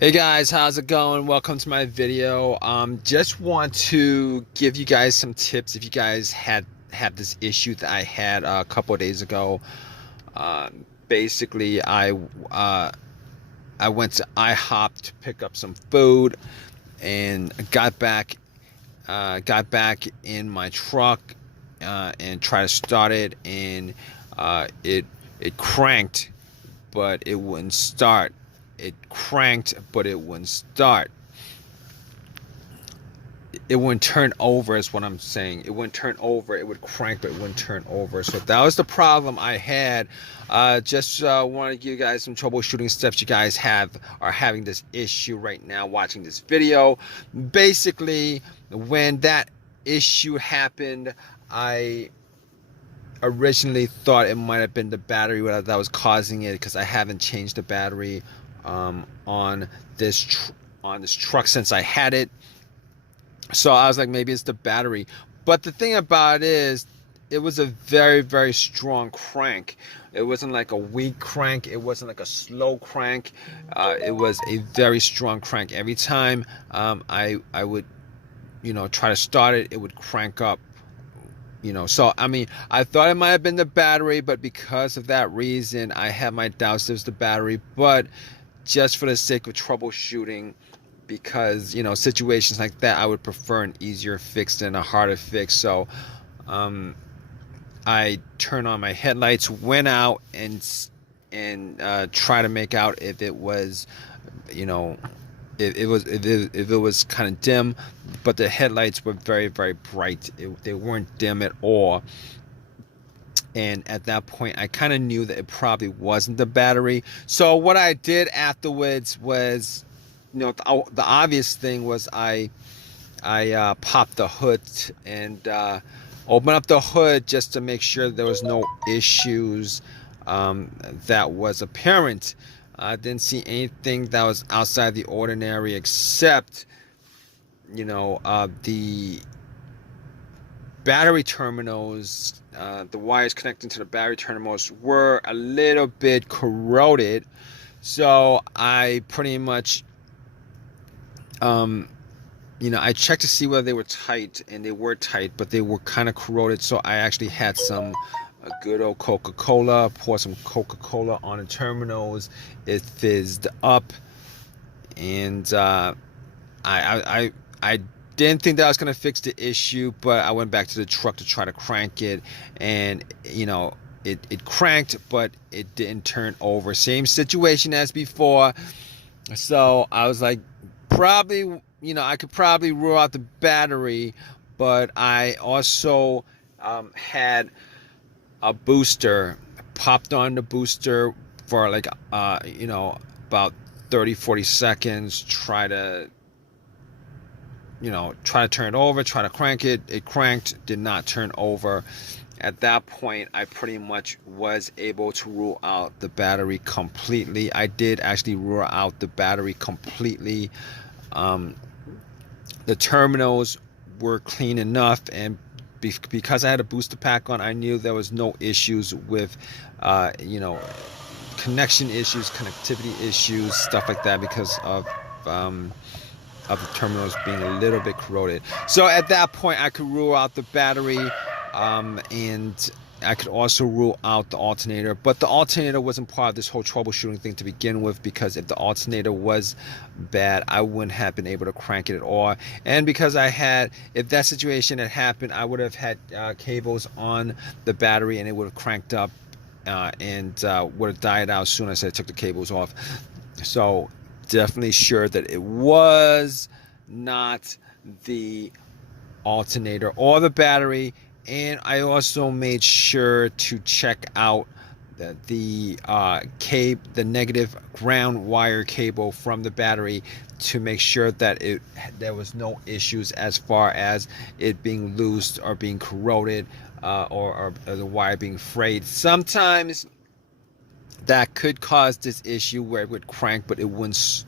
Hey guys, how's it going? Welcome to my video. Just want to give you guys some tips if you guys had this issue that I had a couple of days ago. Basically, I went to IHOP to pick up some food and got back in my truck and tried to start it, and it cranked, but it wouldn't start. It cranked, but it wouldn't start. It wouldn't turn over, is what I'm saying. It wouldn't turn over. It would crank, but it wouldn't turn over. So that was the problem I had. Just want to give you guys some troubleshooting steps. You guys are having this issue right now watching this video. Basically, when that issue happened, I originally thought it might have been the battery that was causing it, because I haven't changed the battery on this truck since I had it. So I was like, maybe it's the battery. But the thing about it is, it was a very, very strong crank. It wasn't like a weak crank. It wasn't like a slow crank. It was a very strong crank. Every time I would, try to start it, it would crank up. So I mean, I thought it might have been the battery, but because of that reason, I had my doubts it was the battery. But just for the sake of troubleshooting, because situations like that, I would prefer an easier fix than a harder fix. So I turned on my headlights, went out and try to make out if it was, if it was kind of dim. But the headlights were very, very bright. They weren't dim at all. And at that point, I kind of knew that it probably wasn't the battery. So what I did afterwards was, the obvious thing was I popped the hood and opened up the hood just to make sure there was no issues that was apparent. I didn't see anything that was outside the ordinary, except the battery terminals, the wires connecting to the battery terminals were a little bit corroded. So I pretty much I checked to see whether they were tight, and they were tight, but they were kind of corroded. So I actually had some good old Coca-Cola, poured some Coca-Cola on the terminals. It fizzed up, and I didn't think that I was gonna fix the issue, but I went back to the truck to try to crank it, and it cranked, but it didn't turn over. Same situation as before. So I was like, probably, I could probably rule out the battery, but I also had a booster. Popped on the booster for like about 30-40 seconds. Try to turn it over, try to crank it. It cranked, did not turn over. At that point, I pretty much was able to rule out the battery completely. I did actually rule out the battery completely. The terminals were clean enough, and because I had a booster pack on, I knew there was no issues with, connection issues, connectivity issues, stuff like that, because of the terminals being a little bit corroded. So at that point, I could rule out the battery, and I could also rule out the alternator. But the alternator wasn't part of this whole troubleshooting thing to begin with, because if the alternator was bad, I wouldn't have been able to crank it at all. And because if that situation had happened, I would have had cables on the battery, and it would have cranked up and would have died out as soon as I took the cables off. So definitely sure that it was not the alternator or the battery. And I also made sure to check out the negative ground wire cable from the battery, to make sure that there was no issues as far as it being loose or being corroded, or the wire being frayed. Sometimes that could cause this issue where it would crank, but it wouldn't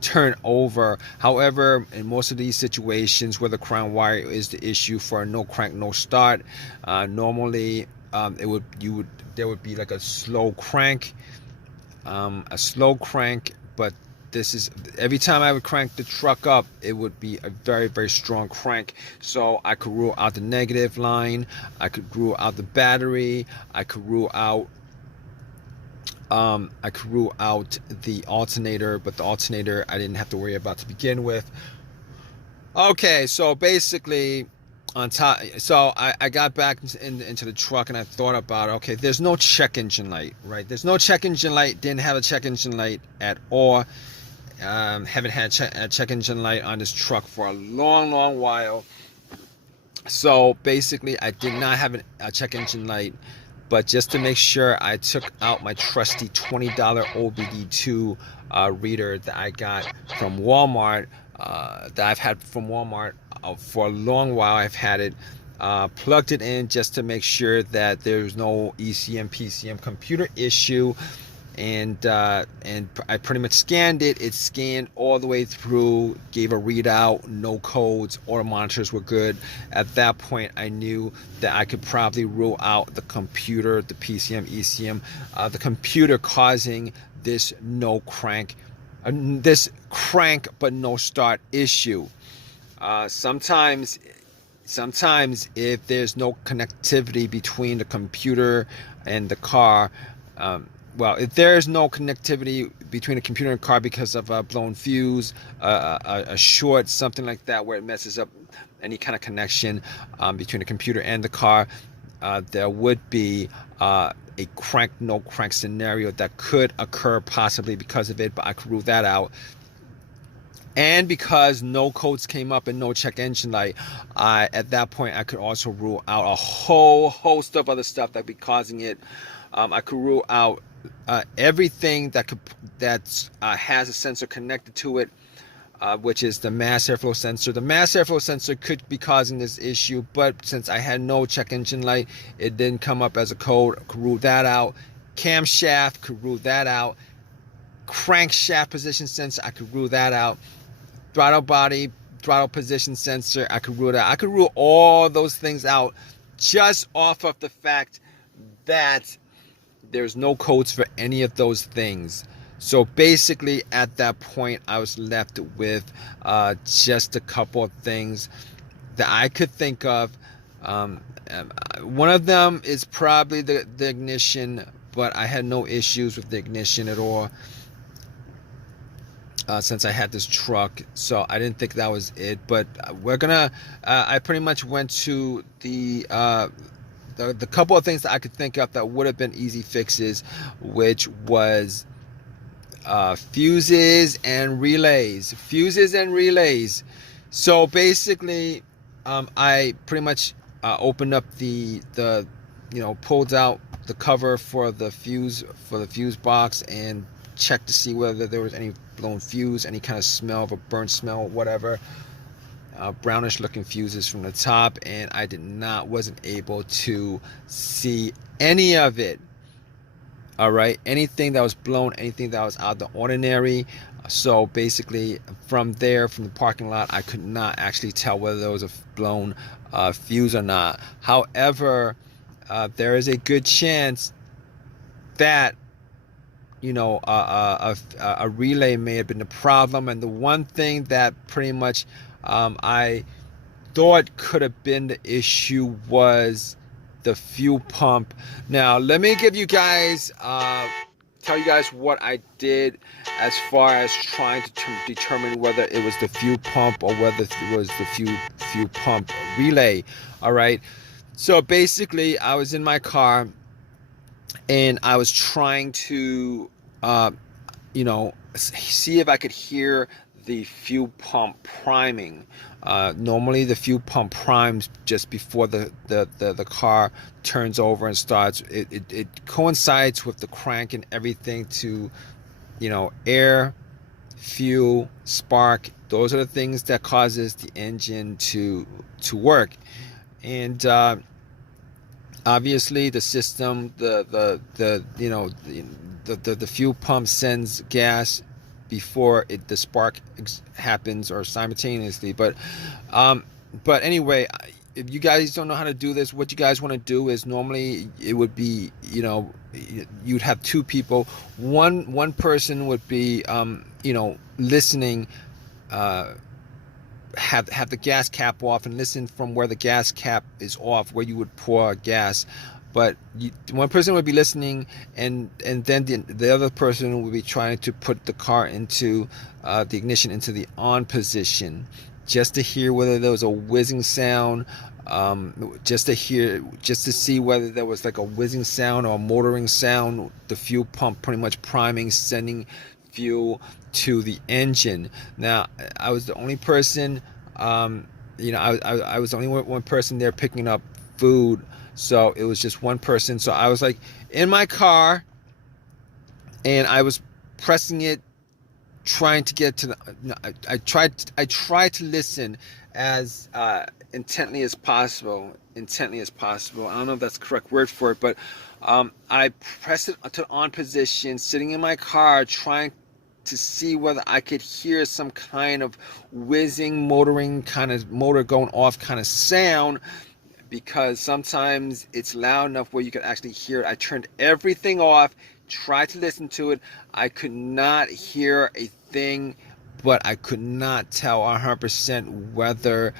turn over. However, in most of these situations where the crown wire is the issue for a no crank, no start, normally there would be like a slow crank, but this is every time I would crank the truck up, it would be a very, very strong crank. So I could rule out the negative line, I could rule out the battery, I could rule out the alternator, but the alternator I didn't have to worry about to begin with. Okay, so basically on top, so I got back into the truck and I thought about, okay, there's no check engine light, right? There's no check engine light, didn't have a check engine light at all. Haven't had a check engine light on this truck for a long while. So basically I did not have a check engine light, but just to make sure, I took out my trusty $20 OBD2 reader that I got from Walmart, that I've had from Walmart for a long while. I've had it, plugged it in just to make sure that there's no ECM PCM computer issue, and I pretty much scanned it. It scanned all the way through, gave a readout, no codes, all the monitors were good. At that point I knew that I could probably rule out the computer, the PCM, ECM, the computer causing this this crank but no start issue. Sometimes if there's no connectivity between the computer and the car, well, if there's no connectivity between the computer and car because of a blown fuse, a short, something like that, where it messes up any kind of connection between the computer and the car, there would be a crank, no crank scenario that could occur possibly because of it, but I could rule that out. And because no codes came up and no check engine light, at that point I could also rule out a whole host of other stuff that would be causing it. I could rule out everything that has a sensor connected to it, which is the mass airflow sensor. The mass airflow sensor could be causing this issue, but since I had no check engine light, it didn't come up as a code. I could rule that out. Camshaft, could rule that out. Crankshaft position sensor, I could rule that out. Throttle body, throttle position sensor, I could rule that out. I could rule all those things out just off of the fact that there's no codes for any of those things. So basically at that point I was left with just a couple of things that I could think of. One of them is probably the ignition, but I had no issues with the ignition at all since I had this truck, so I didn't think that was it. But we're gonna I pretty much went to the couple of things that I could think of that would have been easy fixes, which was fuses and relays. So basically I pretty much opened up the pulled out the cover for the fuse box and checked to see whether there was any blown fuse, any kind of smell of a burnt smell, whatever. Brownish looking fuses from the top, and I wasn't able to see any of it. All right, anything that was blown, anything that was out of the ordinary. So basically from the parking lot, I could not actually tell whether there was a blown fuse or not. However, there is a good chance that a relay may have been the problem. And the one thing that pretty much I thought could have been the issue was the fuel pump. Now let me give you guys tell you guys what I did as far as trying to determine whether it was the fuel pump or whether it was the fuel pump relay. All right, so basically I was in my car and I was trying to see if I could hear the fuel pump priming. Normally the fuel pump primes just before the car turns over and starts. It coincides with the crank and everything to, air, fuel, spark. Those are the things that causes the engine to work. And obviously the system, the fuel pump sends gas before the spark happens or simultaneously. But anyway, if you guys don't know how to do this, what you guys want to do is normally it would be, you'd have two people. One person would be listening, have the gas cap off and listen from where the gas cap is off, where you would pour gas. But one person would be listening, and then the other person would be trying to put the car into the ignition into the on position, just to hear whether there was a whizzing sound, just to see whether there was like a whizzing sound or a motoring sound, the fuel pump pretty much priming, sending fuel to the engine. Now, I was the only person, I was the only one person there picking up food, so it was just one person. So I was like in my car, and I was pressing it, trying to get to the. I tried to listen as intently as possible. Intently as possible. I don't know if that's the correct word for it, but I pressed it to on position, sitting in my car, trying to see whether I could hear some kind of whizzing, motoring, kind of motor going off kind of sound, because sometimes it's loud enough where you could actually hear it. I turned everything off, tried to listen to it. I could not hear a thing, but I could not tell 100% whether,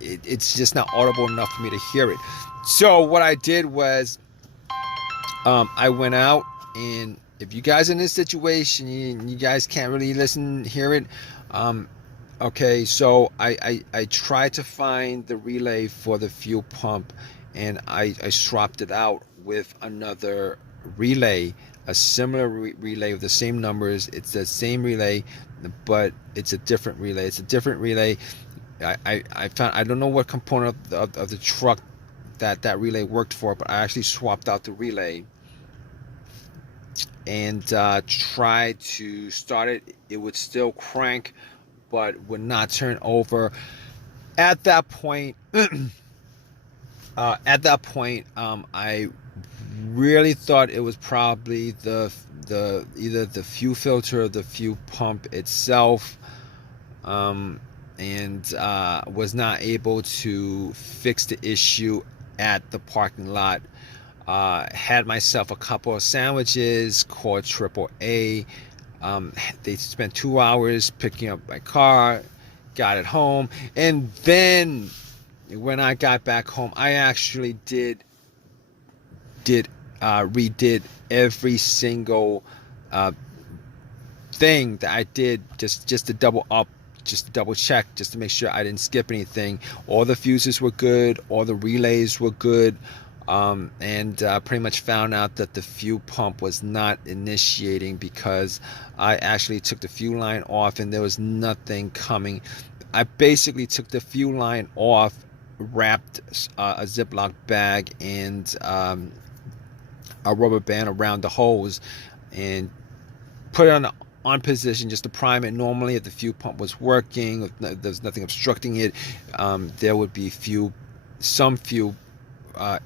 it's just not audible enough for me to hear it. So what I did was, I went out, and if you guys are in this situation, you guys can't really hear it. Okay, so I tried to find the relay for the fuel pump, and I swapped it out with another relay, a similar relay with the same numbers. It's the same relay, but it's a different relay. I found, I don't know what component of the truck that relay worked for, but I actually swapped out the relay and tried to start it. It would still crank, but would not turn over. At that point, I really thought it was probably either the fuel filter or the fuel pump itself, and was not able to fix the issue at the parking lot. Had myself a couple of sandwiches, called AAA. They spent 2 hours picking up my car, got it home, and then when I got back home, I actually redid every single thing that I did, just to double check, just to make sure I didn't skip anything. All the fuses were good, all the relays were good, and pretty much found out that the fuel pump was not initiating because I actually took the fuel line off and there was nothing coming. I basically took the fuel line off, wrapped a Ziploc bag and a rubber band around the hose, and put it on position just to prime it. Normally, if the fuel pump was working, if there's nothing obstructing it, there would be some fuel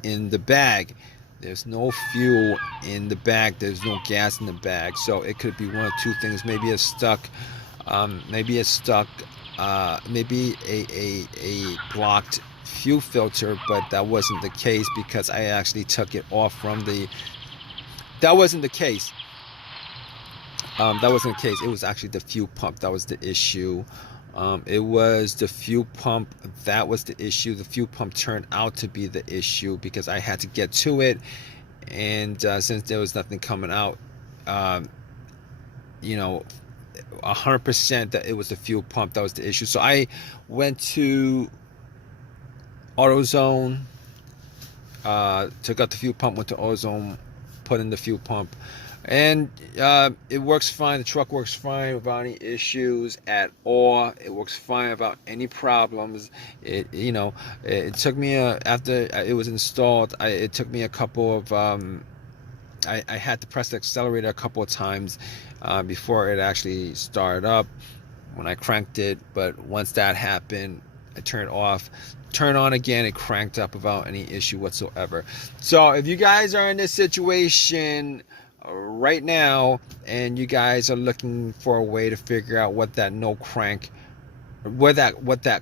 in the bag. There's no fuel in the bag. There's no gas in the bag. So it could be one of two things. Maybe it's stuck. Maybe a blocked fuel filter, but that wasn't the case because I actually took it off from the. That wasn't the case. It was actually the fuel pump that was the issue. It was the fuel pump that was the issue. The fuel pump turned out to be the issue because I had to get to it, and since there was nothing coming out, 100% that it was the fuel pump that was the issue. So I went to AutoZone, took out the fuel pump, went to AutoZone, put in the fuel pump, and it works fine. The truck works fine without any issues at all. It works fine without any problems. It took me after it was installed, it took me a couple of I had to press the accelerator a couple of times before it actually started up when I cranked it. But once that happened, I turned off, turned on again, it cranked up without any issue whatsoever. So if you guys are in this situation right now and you guys are looking for a way to figure out what that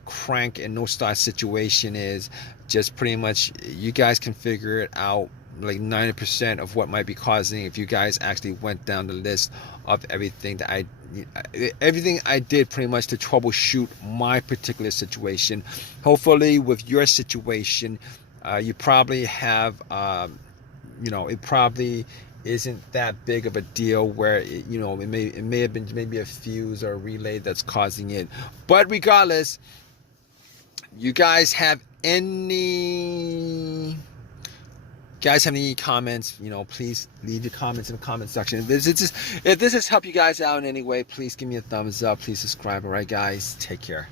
crank and no start situation is, just pretty much you guys can figure it out like 90% of what might be causing, if you guys actually went down the list of everything that I did pretty much to troubleshoot my particular situation. Hopefully with your situation, you probably have it probably isn't that big of a deal where it may have been maybe a fuse or a relay that's causing it. But regardless, you guys have any comments, please leave your comments in the comment section. If this has helped you guys out in any way, please give me a thumbs up. Please subscribe. All right, guys, take care.